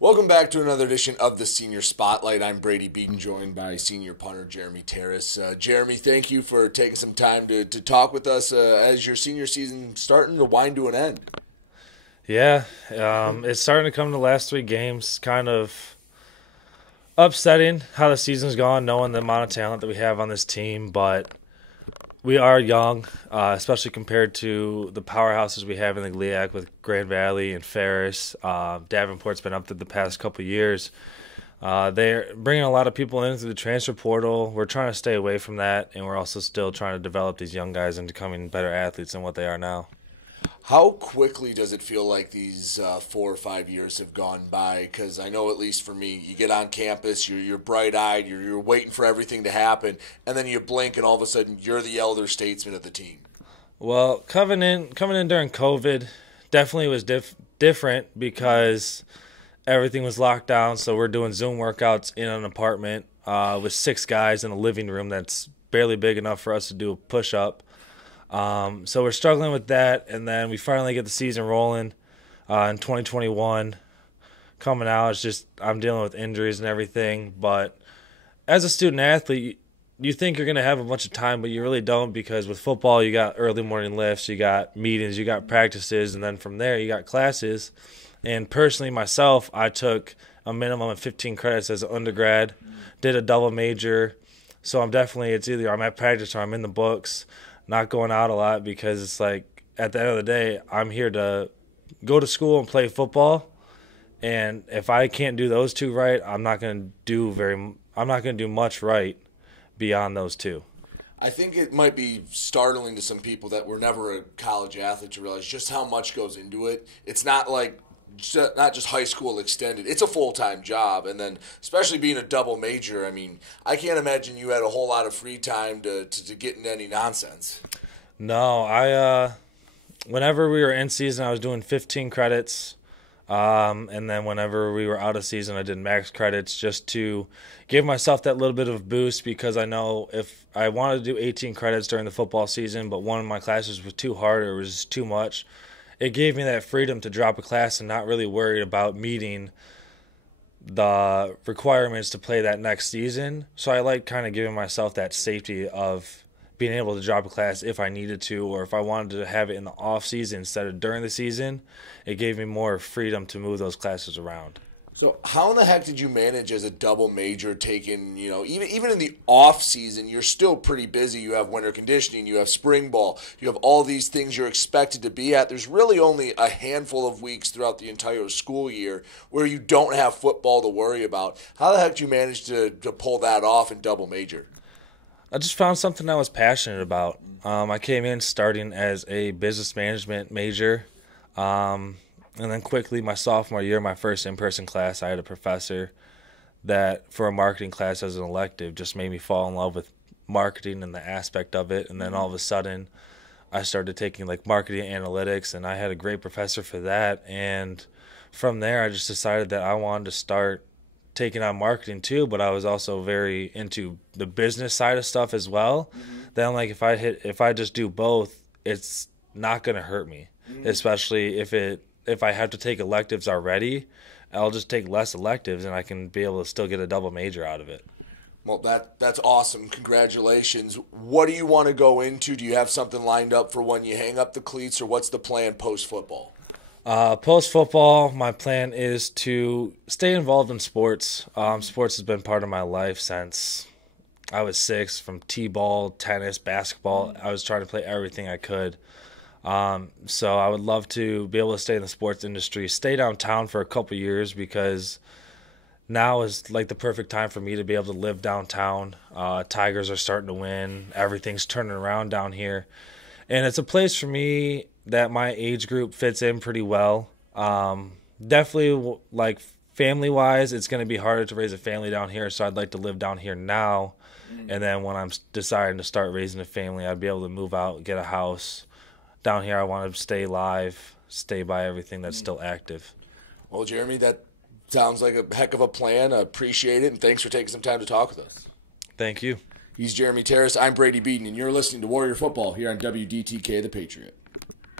Welcome back to another edition of the Senior Spotlight. I'm Brady Beedon, joined by senior punter Jeremy Terrace. Jeremy, thank you for taking some time to talk with us as your senior season starting to wind to an end. Yeah, it's starting to come to the last three games. Kind of upsetting how the season's gone, knowing the amount of talent that we have on this team, but we are young, especially compared to the powerhouses we have in the GLIAC with Grand Valley and Ferris. Davenport's been up there the past couple of years. They're bringing a lot of people in through the transfer portal. We're trying to stay away from that, and we're also still trying to develop these young guys into becoming better athletes than what they are now. How quickly does it feel like these 4 or 5 years have gone by? Because I know, at least for me, you get on campus, you're bright-eyed, you're waiting for everything to happen, and then you blink, and all of a sudden you're the elder statesman of the team. Well, coming in during COVID definitely was different because everything was locked down. So we're doing Zoom workouts in an apartment with 6 guys in a living room that's barely big enough for us to do a push-up. So we're struggling with that, and then we finally get the season rolling in 2021. Coming out, it's just I'm dealing with injuries and everything. But as a student athlete, you think you're going to have a bunch of time, but you really don't, because with football you got early morning lifts, you got meetings, you got practices, and then from there you got classes. And personally myself, I took a minimum of 15 credits as an undergrad, did a double major. So it's either I'm at practice or I'm in the books. Not going out a lot, because it's like at the end of the day, I'm here to go to school and play football, and if I can't do those two right, I'm not going to do much right beyond those two. I think it might be startling to some people that were never a college athlete to realize just how much goes into it. It's not like not just high school extended. It's a full-time job, and then especially being a double major, I mean, I can't imagine you had a whole lot of free time to get into any nonsense. No, whenever we were in season, I was doing 15 credits, and then whenever we were out of season, I did max credits just to give myself that little bit of a boost, because I know if I wanted to do 18 credits during the football season, but one of my classes was too hard or it was too much, it gave me that freedom to drop a class and not really worry about meeting the requirements to play that next season. So I like kind of giving myself that safety of being able to drop a class if I needed to, or if I wanted to have it in the off season instead of during the season. It gave me more freedom to move those classes around. So how in the heck did you manage as a double major taking, even in the off season, you're still pretty busy. You have winter conditioning, you have spring ball, you have all these things you're expected to be at. There's really only a handful of weeks throughout the entire school year where you don't have football to worry about. How the heck did you manage to pull that off in double major? I just found something I was passionate about. I came in starting as a business management major. And then quickly, my sophomore year, my first in-person class, I had a professor that, for a marketing class as an elective, just made me fall in love with marketing and the aspect of it. And then all of a sudden, I started taking like marketing analytics, and I had a great professor for that. And from there, I just decided that I wanted to start taking on marketing too, but I was also very into the business side of stuff as well. Then, like, if I just do both, it's not going to hurt me, especially if I have to take electives already. I'll just take less electives, and I can be able to still get a double major out of it. Well, that's awesome. Congratulations. What do you want to go into? Do you have something lined up for when you hang up the cleats, or what's the plan post-football? Post-football, my plan is to stay involved in sports. Sports has been part of my life since I was 6, from t-ball, tennis, basketball. I was trying to play everything I could. So I would love to be able to stay in the sports industry, stay downtown for a couple years, because now is like the perfect time for me to be able to live downtown. Tigers are starting to win. Everything's turning around down here. And it's a place for me that my age group fits in pretty well. Definitely, like, family-wise, it's going to be harder to raise a family down here, so I'd like to live down here now. And then when I'm deciding to start raising a family, I'd be able to move out, get a house. Down here, I want to stay live, stay by everything that's still active. Well, Jeremy, that sounds like a heck of a plan. I appreciate it, and thanks for taking some time to talk with us. Thank you. He's Jeremy Terrace. I'm Brady Beedon, and you're listening to Warrior Football here on WDTK The Patriot.